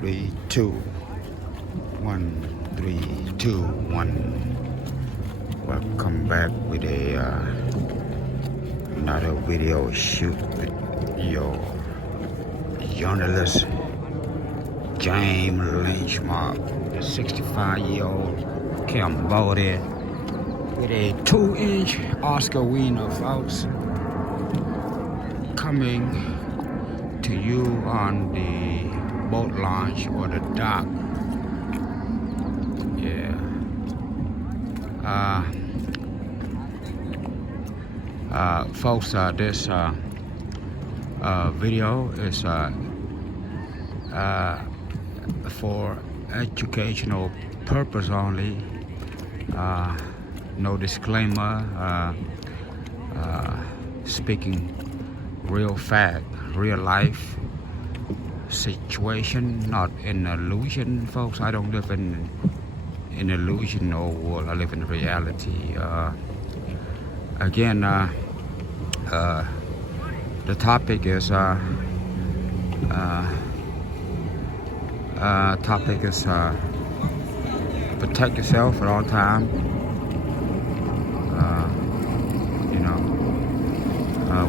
3, 2, 1, 3, 2, 1. Welcome back with another video shoot with your journalist James Lynchmark, the 65-year-old Cambodian with a 2-inch Oscar winner, folks, coming to you on the boat launch or the dock. Yeah. Folks, this video is for educational purpose only. No disclaimer. Speaking real fact, real life situation, not an illusion, folks. I don't live in an illusion or world. I live in reality. Again, the topic is protect yourself at all time.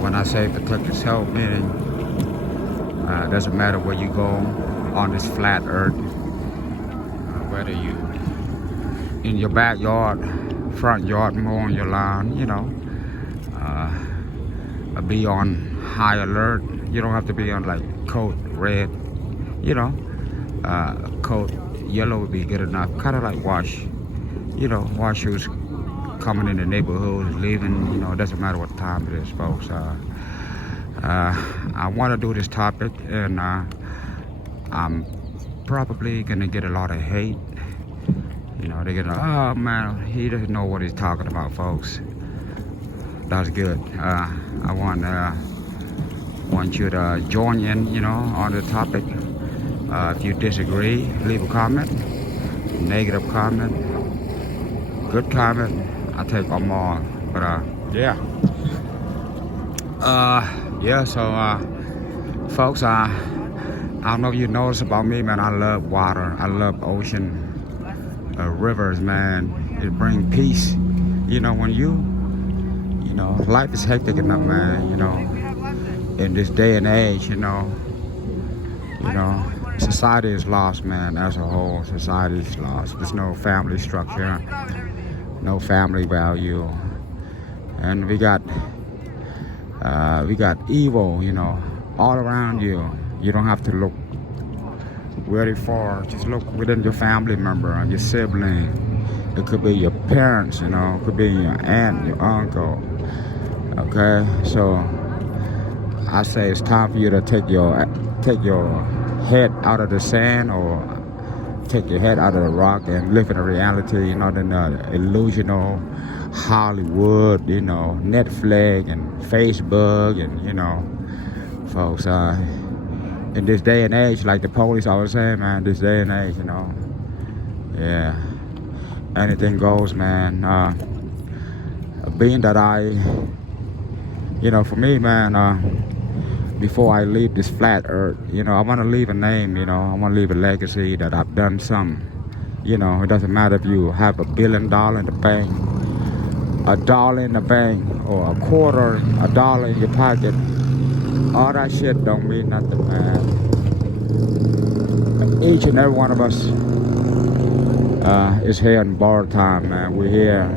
When I say protect yourself, meaning doesn't matter where you go on this flat earth, whether you in your backyard, front yard, mowing your lawn, be on high alert. You don't have to be on like code red, code yellow would be good enough. Kind of like wash who's coming in the neighborhood, leaving, it doesn't matter what time it is, folks. I want to do this topic, and I'm probably gonna get a lot of hate. They're gonna, oh man, he doesn't know what he's talking about, folks. That's good. I want you to join in, on the topic. If you disagree, leave a comment. Negative comment, good comment, I take them all. But yeah. So folks, I don't know if you notice about me, man. I love water. I love ocean, rivers, man. It brings peace. When life is hectic enough, man. In this day and age, society is lost, man. As a whole, society is lost. There's no family structure, no family value, and we got evil, all around you. You don't have to look very far. Just look within your family member, your sibling. It could be your parents, it could be your aunt, your uncle. Okay, so I say it's time for you to take your head out of the sand, or take your head out of the rock and live in a reality, not in the illusional Hollywood, Netflix and Facebook, and folks, in this day and age, like the police always say, man, this day and age, yeah, anything goes, man. Being that for me, man, before I leave this flat earth, I want to leave a name, I want to leave a legacy that I've done something. It doesn't matter if you have $1 billion in the bank, $1 in the bank, or $1 in your pocket. All that shit don't mean nothing, man. Each and every one of us is here in borrowed time, man. We're here.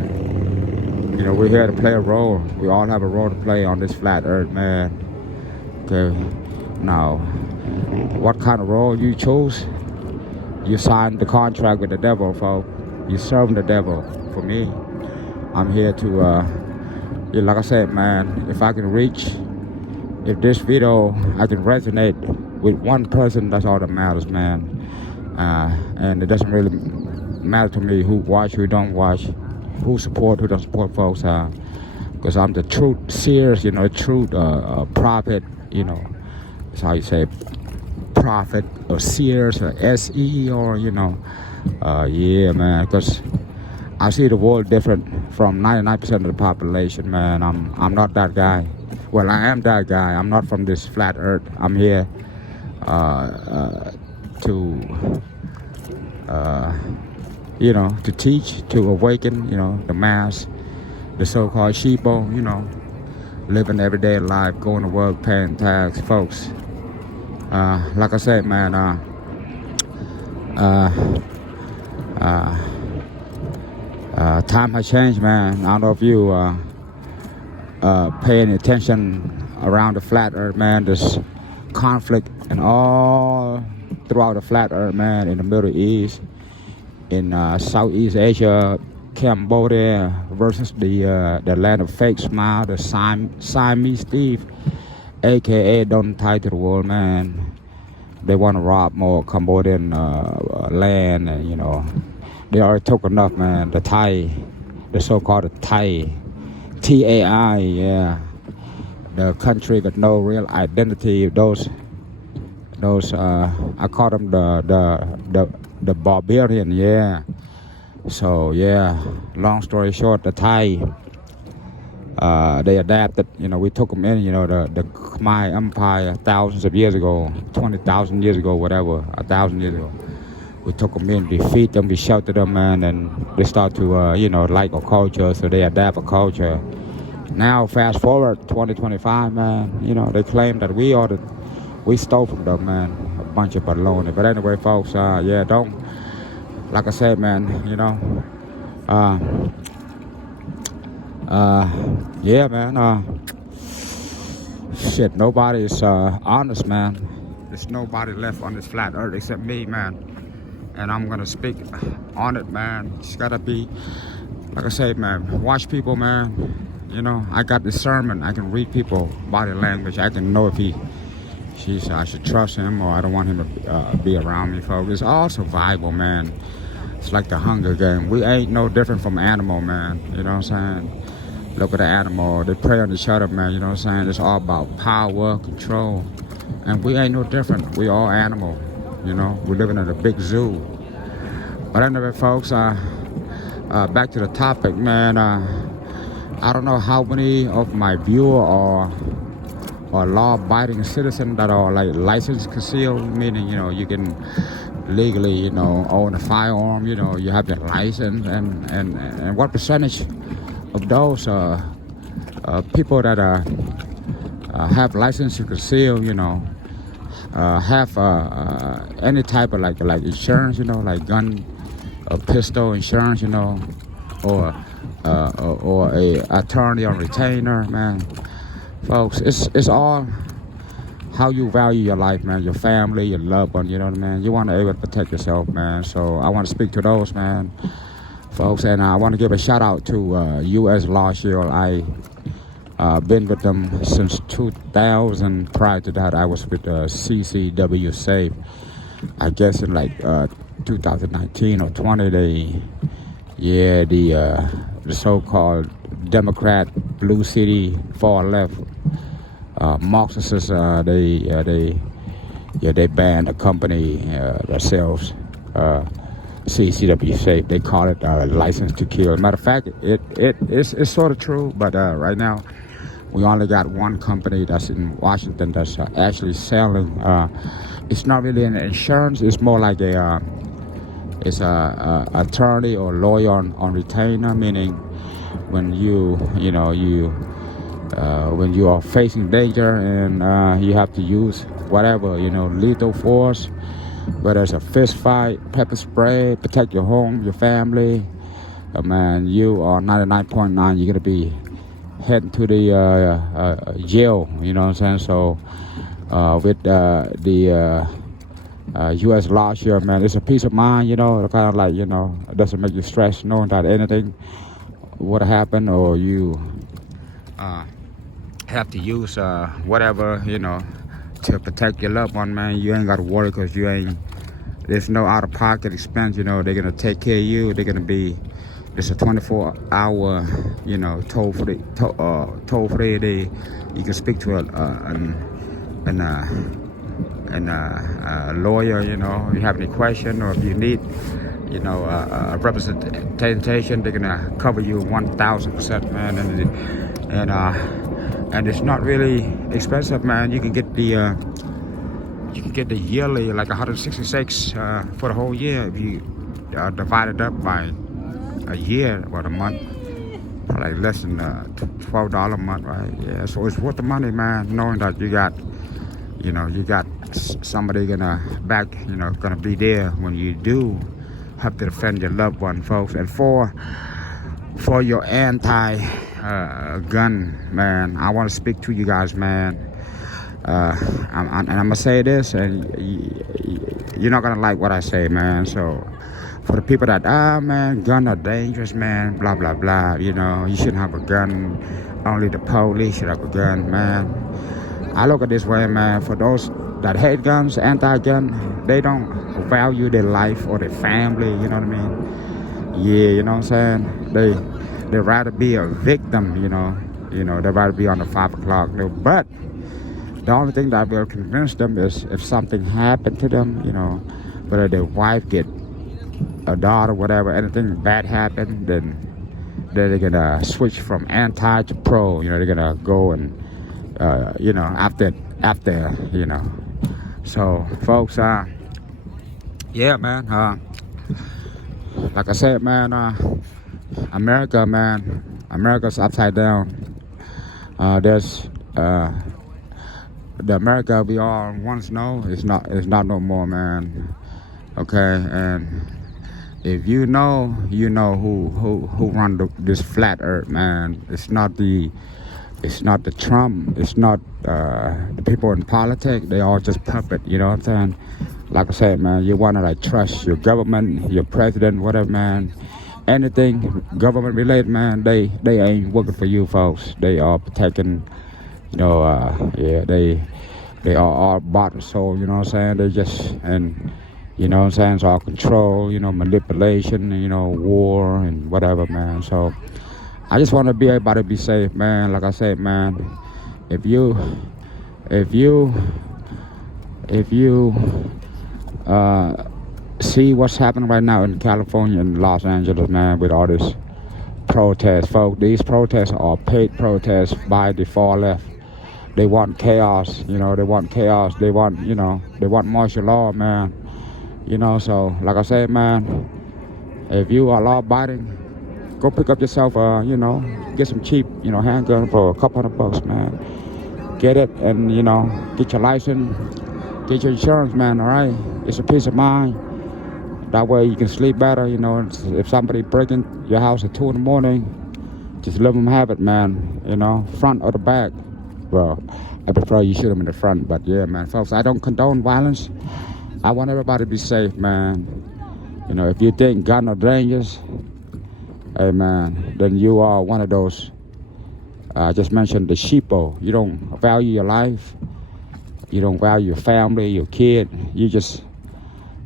We're here to play a role. We all have a role to play on this flat earth, man. Okay. Now, what kind of role you choose? You signed the contract with the devil, folks. You serve the devil. For me, I'm here to, like I said, man, if I can reach, if this video, I can resonate with one person, that's all that matters, man. And it doesn't really matter to me who watch, who don't watch, who support, who don't support, folks. Because I'm the truth seers, truth prophet, that's how you say prophet, or seers, or S-E-R, yeah, man, because I see the world different from 99% of the population, man. I'm not that guy. Well, I am that guy. I'm not from this flat earth. I'm here to, to teach, to awaken, the mass, the so-called sheeple, living everyday life, going to work, paying tax, folks. Like I said, man, time has changed, man. I don't know if you paying attention around the flat earth, man. There's conflict and all throughout the flat earth, man, in the Middle East, in Southeast Asia, Cambodia versus the land of fake smile, the Siamese thief, aka don't tie to the world, man. They want to rob more Cambodian land, and they already took enough, man. The Thai, the so-called Thai, TAI, yeah, the country got no real identity. Those I call them the barbarian, yeah. So yeah, long story short, the Thai, they adapted. We took them in. The Khmer Empire thousands of years ago, 20,000 years ago, whatever, 1,000 years ago. We took them in, we feed them, we shelter them, man, and they start to, like our culture, so they adapt our culture. Now, fast forward 2025, man, they claim that we stole from them, man, a bunch of baloney. But anyway, folks, like I said, man, yeah, man, shit, nobody is honest, man. There's nobody left on this flat earth except me, man. And I'm gonna speak on it, man. Just gotta be, like I say, man, watch people, man. I got discernment. I can read people body language. I can know if I should trust him or I don't want him to be around me, folks. It's all survival, man. It's like the Hunger Game. We ain't no different from animal, man. You know what I'm saying? Look at the animal. They prey on each other, man. You know what I'm saying? It's all about power, control. And we ain't no different. We all animal. We're living in a big zoo. But anyway, folks, back to the topic, man. I don't know how many of my viewers are law-abiding citizens that are like licensed conceal, meaning you can legally own a firearm. You have the license, and what percentage of those people that have license to conceal, have any type of like insurance, like gun or pistol insurance, or a attorney or retainer, man. Folks, it's all how you value your life, man, your family, your loved one, man. You want to be able to protect yourself, man. So I want to speak to those, man, folks, and I want to give a shout out to U.S. Law Shield. I've been with them since 2000. Prior to that, I was with CCW Safe. I guess in like 2019 or 20, the so-called Democrat Blue City far left Marxists, they banned a company that sells CCW Safe. They call it license to kill. Matter of fact, it's sort of true, but right now we only got one company that's in Washington that's actually selling. It's not really an insurance. It's more like it's a attorney or lawyer on retainer, meaning when when you are facing danger and you have to use whatever, lethal force, whether it's a fist fight, pepper spray, protect your home, your family, man, you are 99.9, you're going to be heading to the jail, you know what I'm saying? So with the U.S. law here, man, it's a peace of mind, kind of like, it doesn't make you stress knowing that anything would happen, or you have to use whatever, to protect your loved one, man. You ain't got to worry because there's no out-of-pocket expense, they're going to take care of you. They're going to be, it's a 24-hour, toll-free. You can speak to a lawyer, if you have any question, or if you need, a representation, they're gonna cover you 1,000%, man. And it's not really expensive, man. You can get the you can get the yearly like 166 for the whole year if you divide it up by a year or a month. Like less than $12 a month, right? Yeah, so it's worth the money, man. Knowing that you got somebody gonna gonna be there when you do have to defend your loved one, folks. And for your anti-gun, man, I want to speak to you guys, man. I'm gonna say this, and you're not gonna like what I say, man. So for the people that man, guns are dangerous, man, blah blah blah, you shouldn't have a gun, only the police should have a gun, man. I look at this way, man. For those that hate guns, anti-gun, they don't value their life or their family, you know what I mean? Yeah, you know what I'm saying? They rather be a victim, they'd rather be on the 5 o'clock. But the only thing that will convince them is if something happened to them, whether their wife get a daughter, whatever, anything bad happened, then they're gonna switch from anti to pro. They're gonna go and after. So folks, yeah, man. Like I said, man, America's upside down. There's the America we all once know is not no more, man. Okay, and if you know who run this flat earth, man. It's not the Trump, it's not the people in politics. They all just puppet, you know what I'm saying? Like I said, man, you wanna trust your government, your president, whatever, man. Anything government related, man, they ain't working for you, folks. They are protecting, they are all bought and sold, you know what I'm saying? They just, and you know what I'm saying, it's all control, manipulation, war and whatever, man. So I just want to be everybody be safe, man. Like I said, man, if you see what's happening right now in California and Los Angeles, man, with all this protest, folks, these protests are paid protests by the far left. They want chaos, they want chaos. They want, they want martial law, man. So like I said, man, if you are law-abiding, go pick up yourself, get some cheap, handgun for a couple $100, man. Get it and, get your license, get your insurance, man, all right? It's a peace of mind. That way you can sleep better, If somebody breaking your house at 2 in the morning, just let them have it, man, front or the back. Well, I prefer you shoot them in the front, but yeah, man, folks, I don't condone violence. I want everybody to be safe, man. If you think guns are dangerous, hey, man, then you are one of those, I just mentioned the sheeple. You don't value your life. You don't value your family, your kid. You just,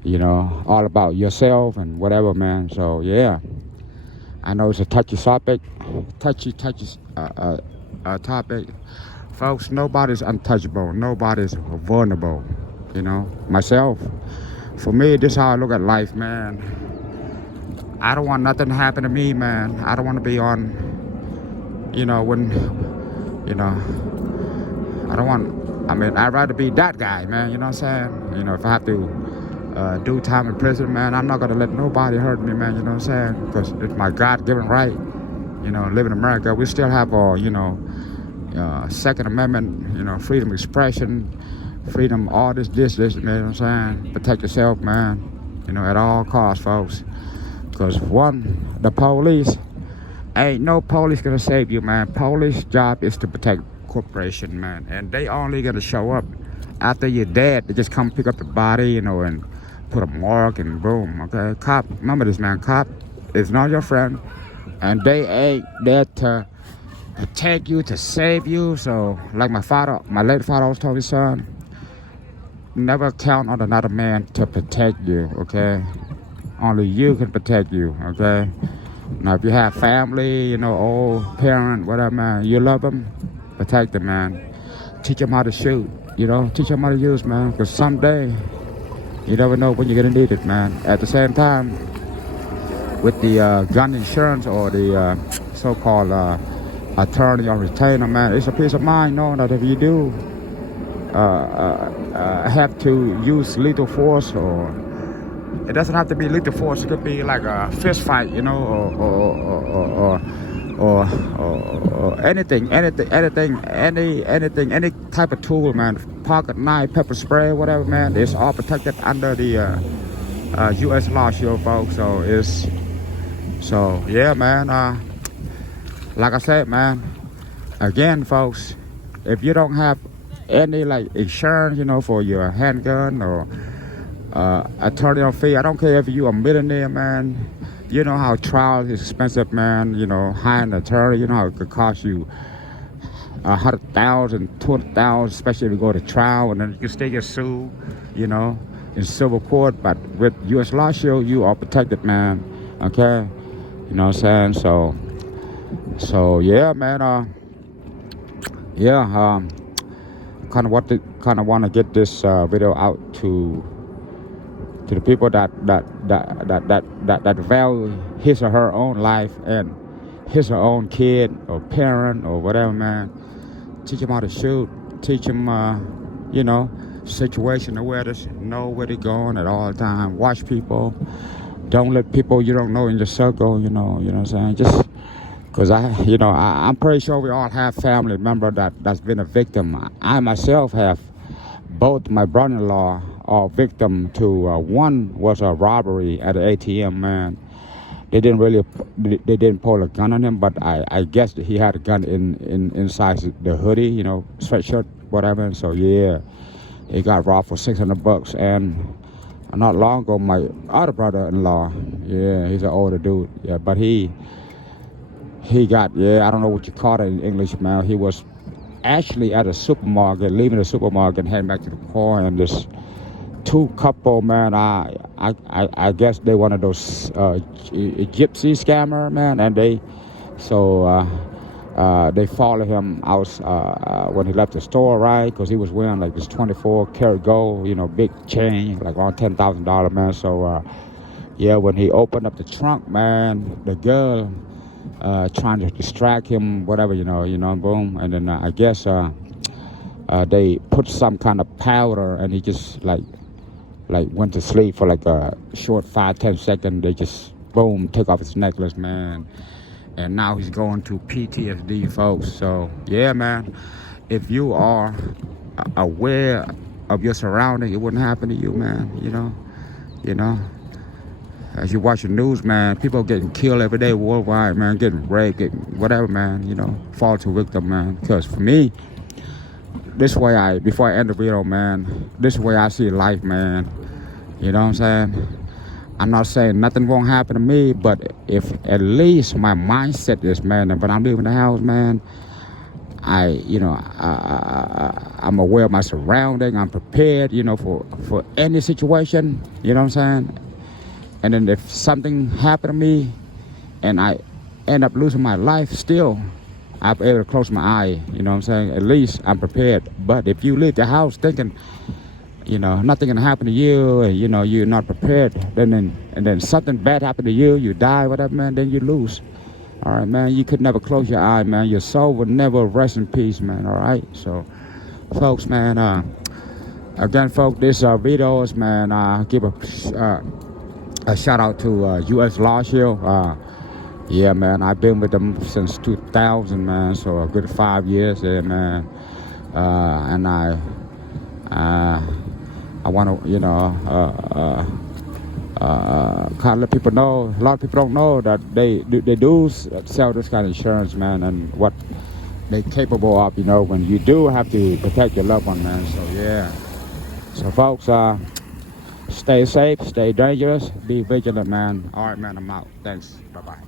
all about yourself and whatever, man. So, yeah. I know it's a touchy topic. Topic. Folks, nobody's untouchable. Nobody's vulnerable. Myself. For me, this is how I look at life, man. I don't want nothing to happen to me, man. I don't want to be on, I'd rather be that guy, man, you know what I'm saying? If I have to do time in prison, man, I'm not going to let nobody hurt me, man, you know what I'm saying? Because it's my God-given right, live in America. We still have our, Second Amendment, freedom of expression, freedom, all this, man, you know what I'm saying? Protect yourself, man, at all costs, folks. Because the police, ain't no police gonna save you, man. Police job is to protect corporation, man. And they only gonna show up after you're dead. They just come pick up the body, and put a morgue and boom, okay? Cop, remember this, man. Cop is not your friend. And they ain't there to protect you, to save you. So, like my late father always told me, son, never count on another man to protect you, okay? Only you can protect you, okay? Now, if you have family, old parent, whatever, man, you love them, protect them, man. Teach them how to shoot, teach them how to use, man, because someday, you never know when you're going to need it, man. At the same time, with the gun insurance or the so-called attorney or retainer, man, it's a peace of mind knowing that if you do have to use lethal force, or it doesn't have to be lethal force. It could be like a fist fight, you know, or anything, any type of tool, man. Pocket knife, pepper spray, whatever, man. It's all protected under the U.S. law shield, folks. So yeah, man. Like I said, man. Again, folks, if you don't have any like insurance, you know, for your handgun or attorney fee, I don't care if you're a millionaire, man. You know how trial is expensive, man. You know, hiring an attorney, you know how it could cost you $100,000, $200,000, especially if you go to trial, and then you can still get sued, you know, in civil court. But with U.S. Law Shield, you are protected, man. Okay, you know what I'm saying? So yeah, man. Yeah, kind of want to get this video out to the people that value his or her own life and his or own kid or parent or whatever, man. Teach them how to shoot. Teach them, you know, situation awareness. Know where they're going at all times. Watch people. Don't let people you don't know in your circle. You know what I'm saying. Just because I'm pretty sure we all have family member that's been a victim. I myself have both my brother-in-law are victim to one was a robbery at an ATM, man. They didn't pull a gun on him, but I guess that he had a gun inside the hoodie, you know, sweatshirt, whatever. And so yeah, he got robbed for $600. And not long ago, my other brother-in-law, yeah, he's an older dude, yeah, but he got, yeah, I don't know what you call it in English, man. He was actually at a supermarket, leaving the supermarket and heading back to the car, and this two couple, man, I guess they one of those gypsy scammer, man, and they followed him out when he left the store, right? Because he was wearing like this 24 karat gold, you know, big chain, like around $10,000, man. So yeah, when he opened up the trunk, man, the girl trying to distract him, whatever, you know, boom, and then I guess they put some kind of powder, and he just like went to sleep for like a short 5-10 seconds. They just boom took off his necklace, man, and now he's going to PTSD, folks. So yeah, man, if you are aware of your surroundings, it wouldn't happen to you, man. You know. As you watch the news, man, people getting killed every day worldwide, man, getting raped, whatever, man, you know, fall to victim, man. Because for me, before I end the video, man, this is the way I see life, man. You know what I'm saying? I'm not saying nothing won't happen to me, but if at least my mindset is, man, and when I'm leaving the house, man, I'm aware of my surroundings, I'm prepared, you know, for any situation, you know what I'm saying? And then if something happened to me and I end up losing my life, still I'll be able to close my eye, you know what I'm saying? At least I'm prepared. But if you leave the house thinking, you know, nothing can happen to you, and, you know, you're not prepared, and then something bad happened to you, you die, whatever, man, then you lose. All right, man, you could never close your eye, man. Your soul would never rest in peace, man, all right? So, folks, man, again, folks, this video is, man, give a shout out to U.S. Law Shield. Yeah, man, I've been with them since 2000, man, so a good 5 years there, man. And I want to, you know, kind of let people know. A lot of people don't know that they do sell this kind of insurance, man, and what they're capable of, you know, when you do have to protect your loved one, man. So yeah. So folks, stay safe, stay dangerous, be vigilant, man. All right, man, I'm out. Thanks. Bye-bye.